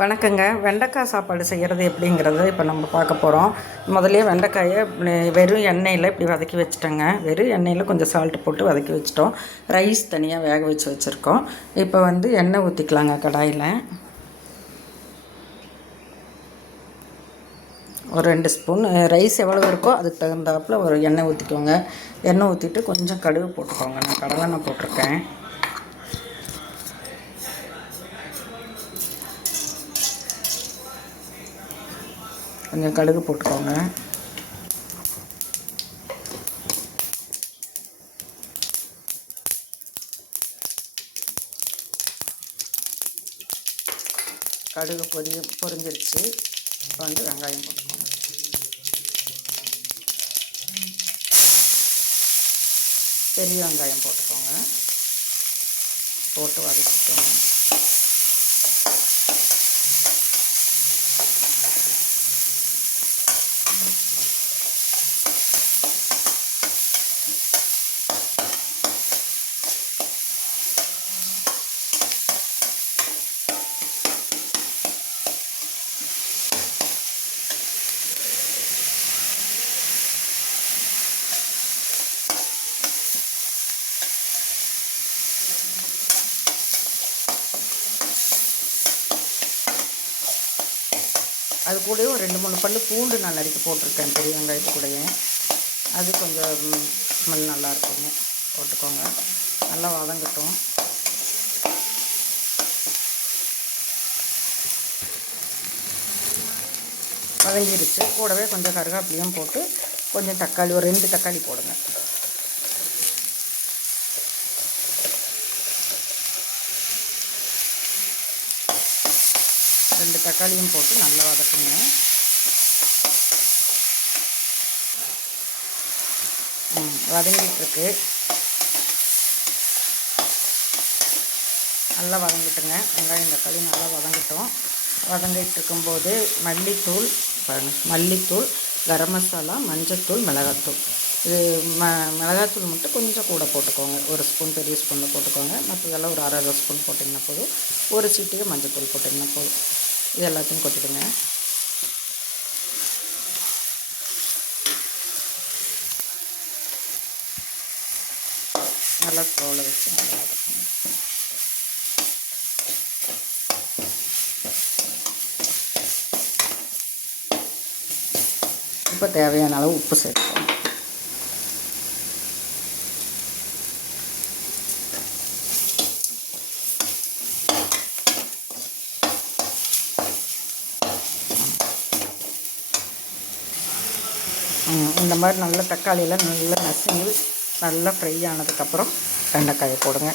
வணக்கங்க. வெண்டைக்காய் சாப்பாடு செய்கிறது எப்படிங்கிறத இப்போ நம்ம பார்க்க போகிறோம். முதல்ல வெண்டைக்காயை வெறும் எண்ணெயில் இப்படி வதக்கி வச்சுட்டோங்க. வெறும் எண்ணெயில் கொஞ்சம் சால்ட்டு போட்டு வதக்கி வச்சுட்டோம். ரைஸ் தனியாக வேக வச்சு வச்சுருக்கோம். இப்போ எண்ணெய் ஊற்றிக்கலாங்க கடாயில். ஒரு 2 ஸ்பூன் ரைஸ் எவ்வளோ இருக்கோ அதுக்கு தகுந்தாப்பில் ஒரு எண்ணெய் ஊற்றிக்கோங்க. எண்ணெய் ஊற்றிட்டு கொஞ்சம் கடுகு போட்டுக்கோங்க. நான் கடலெண்ணெய் போட்டிருக்கேன். கொஞ்சம் கடுகு போட்டுக்கோங்க. கடுகு பொரிஞ்சிருச்சு. இப்போ வெங்காயம் போட்டுக்கோங்க. பெரிய வெங்காயம் போட்டுக்கோங்க. போட்டு வதக்கிக்கோங்க. அது கூட ஒரு 2-3 பல் பூண்டு நான் நறுக்கி போட்டிருக்கேன் பெரிய வெங்காயத்து கூடயே. அது கொஞ்சம் ஸ்மெல் நல்லா இருக்குங்க. போட்டுக்கோங்க. நல்லா வதங்கட்டும். வதங்கிருச்சு. கூடவே கொஞ்சம் கருவேப்பிலையும் போட்டு கொஞ்சம் தக்காளி ஒரு 2 தக்காளி போடுங்க. ரெண்டு தக்காளியும் போட்டு நல்லா வதக்குங்க. வதங்கிட்டுருக்கு. நல்லா வதங்கிட்டுங்க. வெங்காயம் தக்காளி நல்லா வதங்கட்டும். வதங்கிட்டு இருக்கும்போது மல்லித்தூள், கரம் மசாலா, மஞ்சத்தூள், மிளகாத்தூள். இது மிளகாத்தூள் மட்டும் கொஞ்சம் கூட போட்டுக்கோங்க. 1 ஸ்பூன் பெரிய ஸ்பூனில் போட்டுக்கோங்க. மற்றதெல்லாம் ஒரு 1/2 ஸ்பூன் போட்டிங்கன்னா போதும். ஒரு சீட்டுக்கு மஞ்சத்தூள் போட்டிங்கன்னா போதும். இது எல்லாத்தையும் கொட்டிடுங்க. நல்லா ஸ்லோவில் வச்சு நல்லா வதக்குங்க. இப்போ தேவையான அளவு உப்பு சேர்த்துக்கோங்க. இந்த மாதிரி நல்ல தக்காளியெல்லாம் நல்லா நசுங்கி நல்லா ஃப்ரை ஆனதுக்கப்புறம் வெண்டைக்காயை போடுங்க.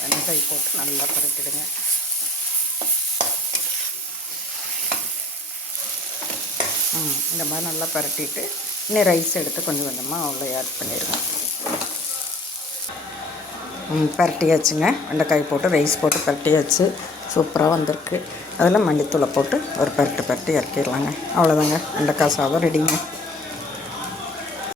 வெண்டைக்காய் போட்டு நல்லா பரட்டிடுங்க. இந்த மாதிரி நல்லா பரட்டிட்டு இன்னும் ரைஸ் எடுத்து கொஞ்சம் கொஞ்சமாக அவ்வளோ ஆட் பண்ணிடுங்க. பரட்டியாச்சுங்க. வெண்டைக்காய் போட்டு ரைஸ் போட்டு பரட்டியாச்சு. சூப்பராக வந்திருக்கு. அதில் மல்லித்தூளை போட்டு ஒரு பரட்டு இறக்கிடலாங்க. அவ்வளோதாங்க. வெண்டைக்காய் சாதம் ரெடிங்க.